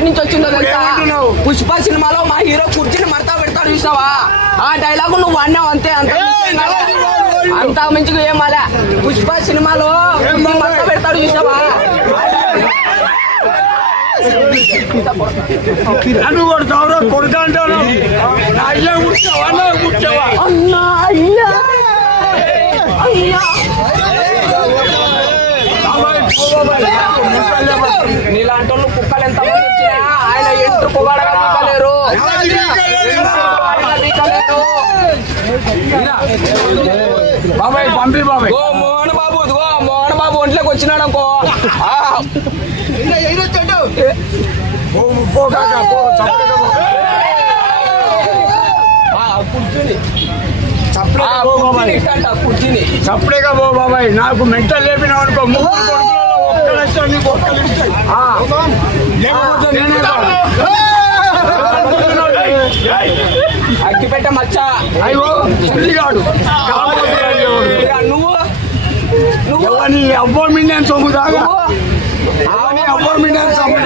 ఏమంటున్నావు? పుష్ప సినిమాలో మా హీరో కుర్చీని మడతా పెడతాడు చూసావా? ఆ డైలాగ్ నువ్వు వాడినావు అంతే అంత. అంత మించి ఏం మాలే పుష్ప సినిమాలో మడతా పెడతాడు చూసావా? నన్ను కొడతావురా కొడతా అంటాను. నా అయ్యా కూర్చోవా నా కూర్చోవా అన్నా అయ్యా. అయ్యా. నీలాంటి పీకలేరు బాబాయ్ పంపి బాబాయ్. ఓ మోహన్ బాబు ఇదిగో మోహన్ బాబు ఒంట్లోకి వచ్చినాడు అనుకో. కూర్చుని. కూర్చుని చప్పుడేగా పో బాబాయ్. నాకు మెంటల్ లేపినావు అనుకో ముగ్గురు కొడుకులలో ఒక్క లక్ష నీకు ఒక్క లక్ష. మచ్చ. ఇక నువ్వు ఎవరిని అవ్వ మిండని సొమ్ము దాగా సొమ్ము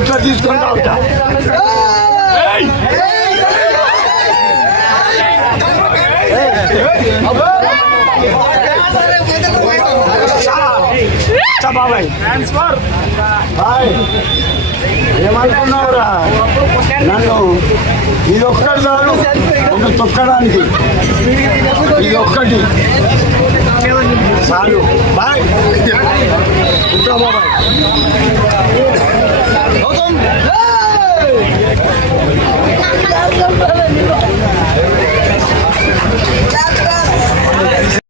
ఇట్లా తీసుకుంటా ఉంటా బాబాయ్. Transfer bye. ఏమనుకున్నావురా నన్ను ఇది ఒక్కటి చాలు. నన్ను తొక్కడానికి. ఇది ఒక్కటి. చాలు. బాయ్. ఉంటా బాబాయ్.